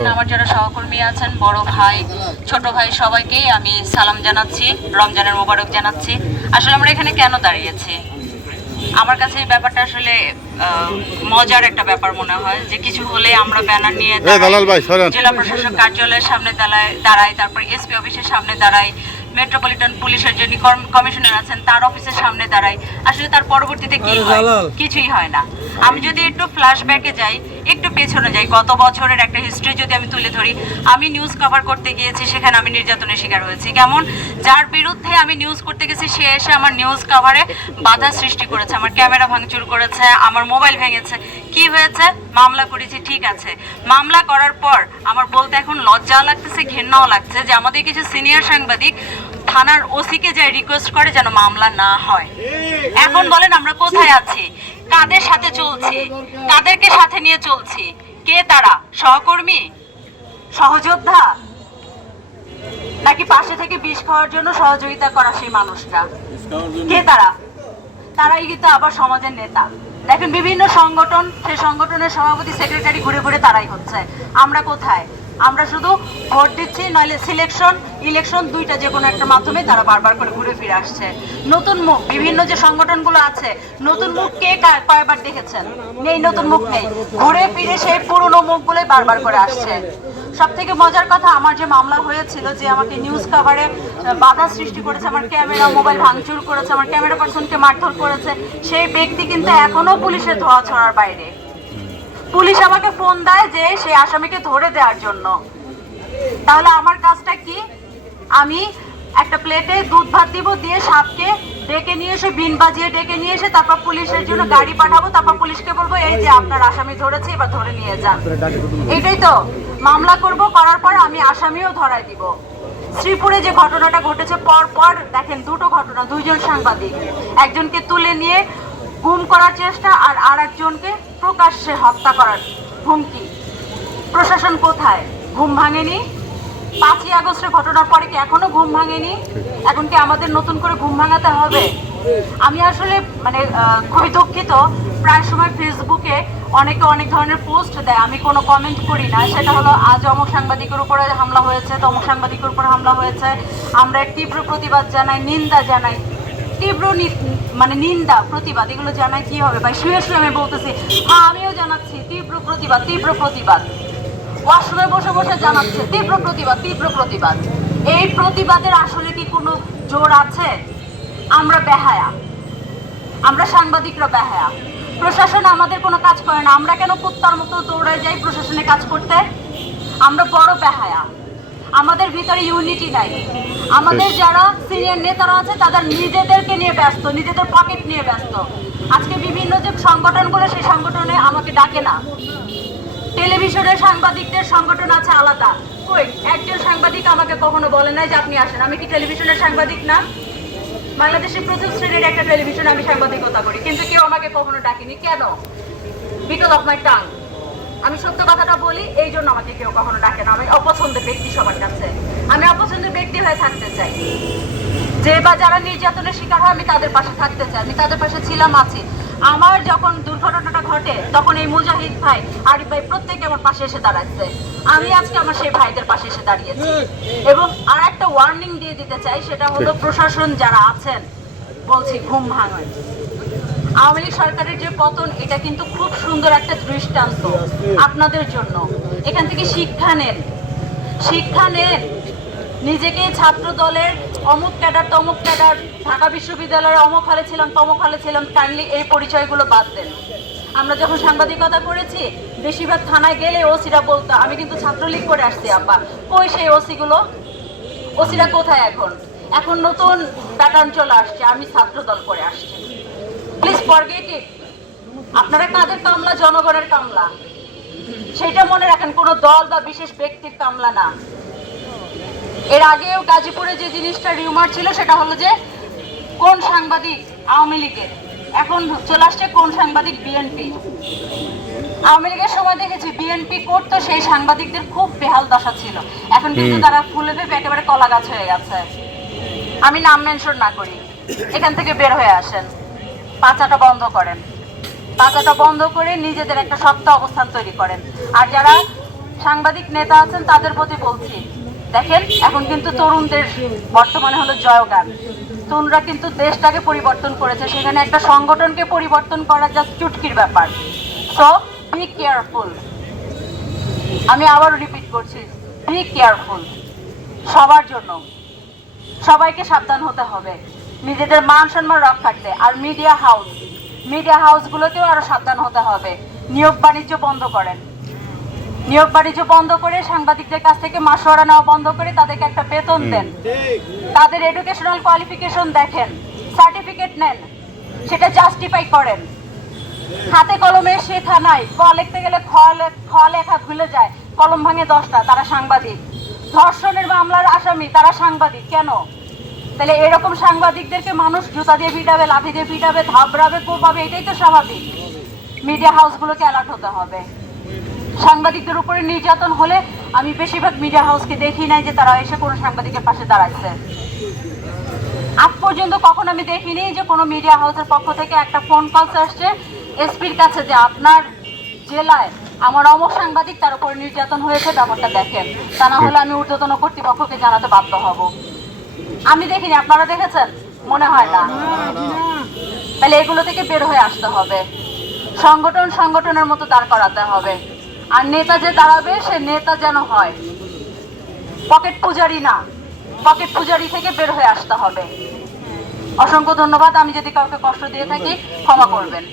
আমার যারা সহকর্মী আছেন বড় ভাই ছোট ভাই সবাইকেই আমি সালাম জানাচ্ছি রমজানের মোবারক জানাচ্ছি। আসলে আমরা এখানে কেন দাঁড়িয়েছি? আমার কাছে এই ব্যাপারটা আসলে মজার একটা ব্যাপার মনে হয় যে কিছু হলে আমরা ব্যানার নিয়ে জেলা প্রশাসক কার্যালয়ের সামনে দাঁড়ায় দাঁড়াই তারপর এসপি অফিসের সামনে দাঁড়াই মেট্রোপলিটন পুলিশের যিনি কমিশনার আছেন তার অফিসের সামনে দাঁড়াই আসলে তার পরবর্তীতে কি হয়? কিছুই হয় না। আমি যদি একটু ফ্ল্যাশব্যাকে যাই একটু পেছনে যাই। গত বছরের একটা হিস্ট্রি যদি আমি তুলে ধরি, আমি নিউজ কভার করতে গিয়েছি, সেখানে আমি নির্যাতনের শিকার হয়েছি। কেমন? যার বিরুদ্ধে আমি নিউজ করতে গেছি, সে এসে আমার নিউজ কভারে বাধা সৃষ্টি করেছে, আমার ক্যামেরা ভাঙচুর করেছে, আমার মোবাইল ভেঙেছে। কি হয়েছে? মামলা করেছি, ঠিক আছে। মামলা করার পর আমার বলতে এখন লজ্জাও লাগতেছে, ঘেন্নাও লাগছে যে আমাদের কিছু সিনিয়র সাংবাদিক থানার ওসিকে যায় রিকোয়েস্ট করে যেন মামলা না হয়। এখন বলেন আমরা কোথায় আছি? কাদের সাথে চলছি? কাদেরকে সাথে নিয়ে চলছি? কে তারা? সহকর্মী? সহযোদ্ধা? নাকি পাশে থেকে বিষ খাওয়ার জন্য সহযোগিতা করা সেই মানুষটা? কে তারা? তারাই কিন্তু আবার সমাজের নেতা। দেখেন বিভিন্ন সংগঠন, সেই সংগঠনের সভাপতি, সেক্রেটারি ঘুরে ঘুরে তারাই হচ্ছে। আমরা কোথায়? আমরা শুধু ভোট দিচ্ছি, নইলে সিলেকশন ইলেকশন দুইটা যে কোনো একটা মাধ্যমে তারা বারবার করে ঘুরে ফিরে আসছে। নতুন মুখ, বিভিন্ন যে সংগঠনগুলো আছে, নতুন মুখ কে কা- কয়বার দেখেছেন? নেই, নতুন মুখ নেই। ঘুরে ফিরে সেই পুরনো মুখগুলোই বারবার করে আসছে। সব থেকে মজার কথা, আমার যে মামলা হয়েছিল যে আমাকে নিউজ কাভারে বাধা সৃষ্টি করেছে, আমার ক্যামেরা মোবাইল ভাঙচুর করেছে, আমার ক্যামেরা পার্সনকে মারধর করেছে, সেই ব্যক্তি কিন্তু এখনও পুলিশের ধোয়া ছড়ার বাইরে। পুলিশ আমাকে ফোন দেয় যে সেই আসামিকে ধরে দেওয়ার জন্য। তাহলে আমার কাজটা কি? আমি একটা প্লেটে দুধ ভাত দিব, দিয়ে সাপকে ডেকে নিয়ে এসে বিন বাজিয়ে ডেকে নিয়ে এসে তারপর পুলিশের জন্য গাড়ি পাঠাবো। তারপর পুলিশকে বলব, এই যে আপনার আসামি ধরেছে, এবার ধরে নিয়ে যান। এটাই তো। মামলা করব, করার পর আমি আসামিও ধরাই দিব। শ্রীপুরে যে ঘটনাটা ঘটেছে পর পর দেখেন দুটো ঘটনা, দুইজন সাংবাদিক। একজনকে তুলে নিয়ে গুম করার চেষ্টা আর আর একজনকে প্রকাশ্যে হত্যা করার হুমকি। প্রশাসন কোথায়? ঘুম ভাঙেনি? পাঁচই আগস্টের ঘটনার পরে কি এখনও ঘুম ভাঙেনি? এখন কি আমাদের নতুন করে ঘুম ভাঙাতে হবে? আমি আসলে মানে খুবই দুঃখিত। প্রায় সময় ফেসবুকে অনেকে অনেক ধরনের পোস্ট দেয়। আমি কোনো কমেন্ট করি না। সেটা হলো, আজ অমুক সাংবাদিকের উপরে হামলা হয়েছে তমুক সাংবাদিকের উপর হামলা হয়েছে। আমরা তীব্র প্রতিবাদ জানাই, নিন্দা জানাই। তীব্র মানে নিন্দা, প্রতিবাদ, এগুলো জানাই কি হবে? ভাই শুয়ে শুয়ে আমি বলতেছি হ্যাঁ আমিও জানাচ্ছি, তীব্র প্রতিবাদ তীব্র প্রতিবাদ। ওয়াশরুমে বসে বসে জানাচ্ছে, তীব্র প্রতিবাদ তীব্র প্রতিবাদ। এই প্রতিবাদের আসলে কি কোনো জোর আছে? আমরা বেহায়া। আমরা সাংবাদিকরা বেহায়া। প্রশাসন আমাদের কোনো কাজ করে না। আমরা কেন কুত্তার মতো দৌড়ায় যাই প্রশাসনে কাজ করতে? আমরা বড় বেহায়া। আমাদের ভিতরে ইউনিটি নাই। আমাদের যারা সিনিয়র নেতারা আছে তাদের নিজেদেরকে নিয়ে ব্যস্ত নিজেদের পকেট নিয়ে ব্যস্ত। আজকে বিভিন্ন যে সংগঠনগুলো সেই সংগঠনে আমাকে ডাকে না। টেলিভিশনের সাংবাদিকদের সংগঠন আছে আলাদা। কই একজন সাংবাদিক আমাকে কখনো বলে নাই যে আপনি আসেন। আমি কি টেলিভিশনের সাংবাদিক না? বাংলাদেশের প্রথম শ্রেণির একটা টেলিভিশন আমি সাংবাদিকতা করি কিন্তু কেউ আমাকে কখনো ডাকেনি। কেন? বিকজ অফ মাই টাং আমি সত্য কথাটা বলি এই জন্য আমাকে কেউ কখনো ডাকে না। আমি অপছন্দের ব্যক্তি সবার কাছে। আমি অপছন্দের ব্যক্তি হয়ে থাকতে চাই। যে বা যারা নির্যাতনের শিকার হয় আমি তাদের পাশে থাকতে চাই। আমি তাদের পাশে ছিলাম আছি। আমার যখন দুর্ঘটনাটা ঘটে তখন এই মুজাহিদ ভাই আরিফ ভাই প্রত্যেকে আমার পাশে এসে দাঁড়াচ্ছে। আমি আজকে আমার সেই ভাইদের পাশে এসে দাঁড়িয়েছি। এবং আর একটা ওয়ার্নিং দিয়ে দিতে চাই সেটা হলো প্রশাসন যারা আছেন বলছি ঘুম ভাঙায় আওয়ামী লীগ সরকারের যে পতন, এটা কিন্তু খুব সুন্দর একটা দৃষ্টান্ত আপনাদের জন্য। এখান থেকে শিক্ষা নেন। শিক্ষা নেন। নিজেকে ছাত্র দলের অমুক ক্যাডার, তমুক ক্যাডার, ঢাকা বিশ্ববিদ্যালয়ের অমুক হলে ছিলাম, তমুক হলে ছিলাম, কাইন্ডলি এই পরিচয়গুলো বাদ দেন। আমরা যখন সাংবাদিকতা করেছি, বেশিরভাগ থানায় গেলে ওসিরা বলতো, আমি কিন্তু ছাত্রলীগ করে আসছি, আব্বা। কই সেই ওসিগুলো? ওসিরা কোথায় এখন? এখন নতুন প্যাটার্ন চলে আসছে, আমি ছাত্র দল করে আসছি। ফরগেট ইট আপনারা কাদের কামলা? জনগণের কামলা। সেটা মনে রাখেন কোনো দল বা বিশেষ ব্যক্তির কামলা না। এর আগেও গাজীপুরে যে জিনিসটা রিউমার ছিল সেটা হলো যে কোন সাংবাদিক? আওয়ামী লীগের। এখন চলে আসছে কোন সাংবাদিক? বিএনপি। আওয়ামী লীগের সময় দেখেছি বিএনপি করতো সেই সাংবাদিকদের খুব বেহাল দশা ছিল। এখন কিন্তু তারা ফুলে ফেপে একেবারে কলা গাছ হয়ে গেছে। আমি নাম মেনশন না করি। এখান থেকে বের হয়ে আসেন। পাচাটা বন্ধ করেন। পাচাটা বন্ধ করে নিজেদের একটা শক্ত অবস্থান তৈরি করেন। আর যারা সাংবাদিক নেতা আছেন, তাদের প্রতি বলছি, দেখেন, এখন কিন্তু তরুণদের বর্তমানে হলো জয়গান। তরুণরা কিন্তু দেশটাকে পরিবর্তন করেছে। সেখানে একটা সংগঠনকে পরিবর্তন করা জাস্ট চুটকির ব্যাপার। সো বি কেয়ারফুল আমি আবারও রিপিট করছি বি কেয়ারফুল সবার জন্য। সবাইকে সাবধান হতে হবে। নিজেদের মান সম্মান রক্ষার্থে আর মিডিয়া হাউস মিডিয়া হাউসগুলোকেও আরও সাবধান হতে হবে। নিয়োগ বাণিজ্য বন্ধ করেন। নিয়োগ বাণিজ্য বন্ধ করে সাংবাদিকদের কাছ থেকে মাসোয়ারা নেওয়া বন্ধ করে তাদেরকে একটা বেতন দেন। তাদের এডুকেশনাল কোয়ালিফিকেশন দেখেন সার্টিফিকেট নেন সেটা জাস্টিফাই করেন। হাতে কলমে শেখা নাই ক লিখতে গেলে খ খ লেখা ভুলে যায় কলম ভাঙে দশটা তারা সাংবাদিক। ধর্ষণের মামলার আসামি তারা সাংবাদিক কেন? তাহলে এরকম সাংবাদিকদেরকে মানুষ জুতা দিয়ে পিটাবে, লাঠি দিয়ে পিটাবে থাবড়াবে কোপাবে, এটাই তো স্বাভাবিক। মিডিয়া হাউসগুলোকে অ্যালার্ট হতে হবে। সাংবাদিকদের উপরে নির্যাতন হলে আমি বেশিরভাগ মিডিয়া হাউসকে দেখি নাই যে তারা এসে কোনো সাংবাদিকের পাশে দাঁড়াচ্ছে আজ পর্যন্ত কখন আমি দেখিনি যে কোনো মিডিয়া হাউসের পক্ষ থেকে একটা ফোন কলস আসছে। এসপির কাছে যে আপনার জেলায় আমার অমর সাংবাদিক তার উপর নির্যাতন হয়েছে, ব্যাপারটা দেখেন। তা না হলে আমি ঊর্ধ্বতন কর্তৃপক্ষকে জানাতে বাধ্য হব। আমি দেখিনি আপনারা দেখেছেন? মনে হয় না। তাহলে এগুলো থেকে বের হয়ে আসতে হবে। সংগঠন সংগঠনের মতো দাঁড় করাতে হবে। আর নেতা যে দাঁড়াবে সে নেতা যেন হয়। পকেট পূজারি না। পকেট পূজারি থেকে বের হয়ে আসতে হবে। অসংখ্য ধন্যবাদ। আমি যদি কাউকে কষ্ট দিয়ে থাকি ক্ষমা করবেন।